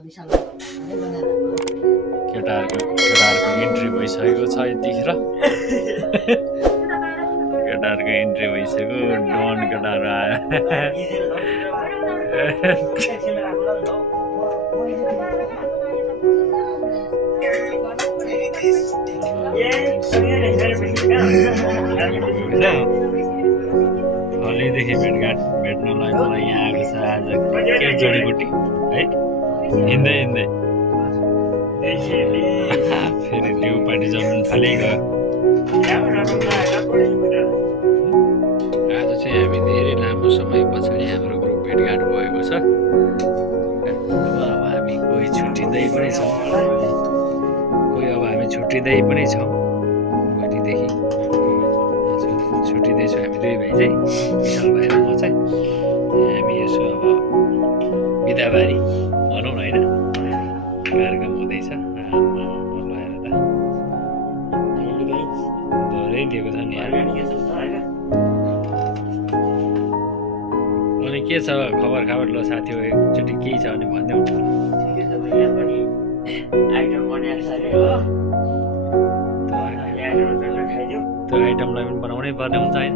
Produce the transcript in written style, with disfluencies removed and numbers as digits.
केटाहरूको इन्ट्री भइसकेको छ यतिखेर केटाहरूको इन्ट्री भइसक्यो डन केटाहरू आयो थलीदेखि भेट्नलाई मलाई यहाँ आएको छ आज के जडीबुटी है हिँड्दै हिँड्दै फेरि ड्युपाटी जम्नु थालेको आज चाहिँ हामी धेरै लामो समय पछाडि हाम्रो ग्रुप भेटघाट भएको छ अब हामी कोही छुट्टिँदै पनि छौँ भोलिदेखि छुट्टिँदैछौँ हामी दुई भाइ चाहिँ विशाल भाइ र म चाहिँ हामी यसो अब बिदाबारी भनौँ न होइन कार्यक्रम हुँदैछ लगाएर त धेरै दिएको छ नि अनि के छ खबर खाबर ल साथी हो एकचोटि केही छ भने भनिदेऊ त्यो आइटमलाई पनि बनाउनै पर्ने हुन्छ होइन